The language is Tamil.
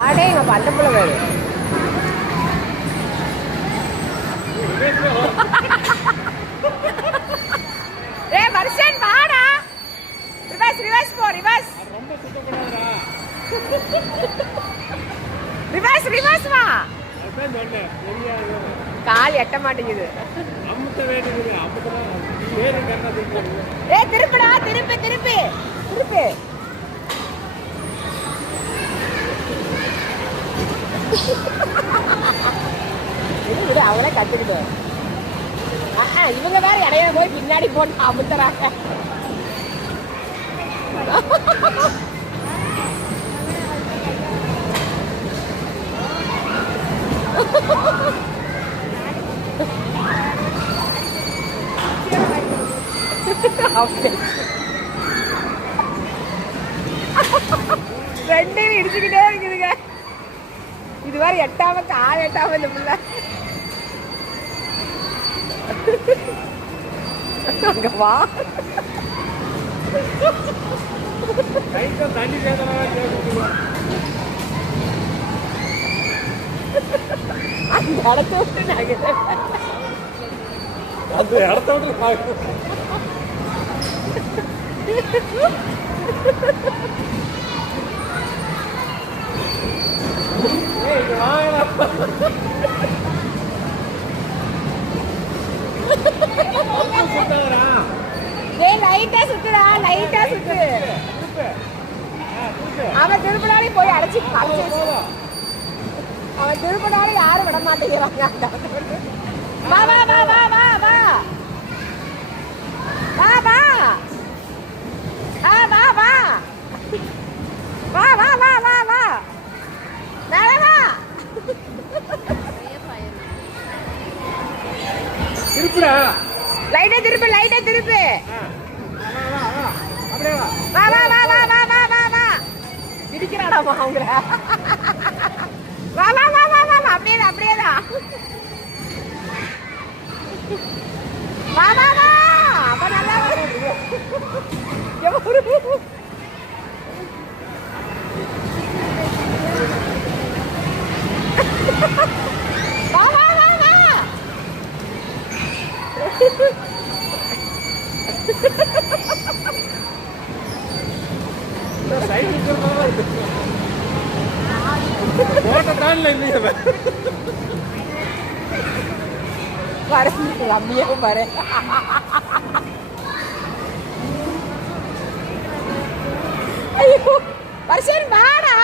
அடே எங்க பந்த புள்ள வேறு ஏய் வருஷன் வாடா ரிவர்ஸ் போ ரிவர்ஸ் ரொம்ப சுத்த கூடாதுடா ரிவர்ஸ் வா அதான் சொன்னேன் தெரியாது கால் எட்ட மாட்டேங்குது அம்முட்ட வேணுங்க அம்முட்ட வேற கண்ணா திருப்பி ஏய் திருப்புடா திருப்பி இது அவளே கத்துக்கிட்டு இவங்க வேற இடையில போய் பின்னாடி போட்டு அமுத்துறாங்க ரெண்டையும் இடிச்சுக்கிட்டே இருக்குதுங்க இது வேற எட்டாம கால் எட்டாம இந்த புள்ள அங்க வா தண்ணி இடத்த விட்டு நாங்க அந்த இடத்த விட்டு லைட்டா சுத்துடா லைட்டா சுத்து அவன் திருப்பினாலே போய் அடைச்சி அவன் திருப்பினாலே யாரும் விட மாட்டேங்கிறாங்க வா வா வா வா வா வா வா வா வா வா வா வா வா வா வா வா வா திருப்புடா லைட்டா திருப்பு வா வா வா வா வா வா வா வா இடிக்கிறாடாமா அவங்கள வா வா வா வா வா அப்படியேதான் வா வா வா அப்ப நல்லா வா வா வா வா பாரு ஐயோ வருஷன் வாடா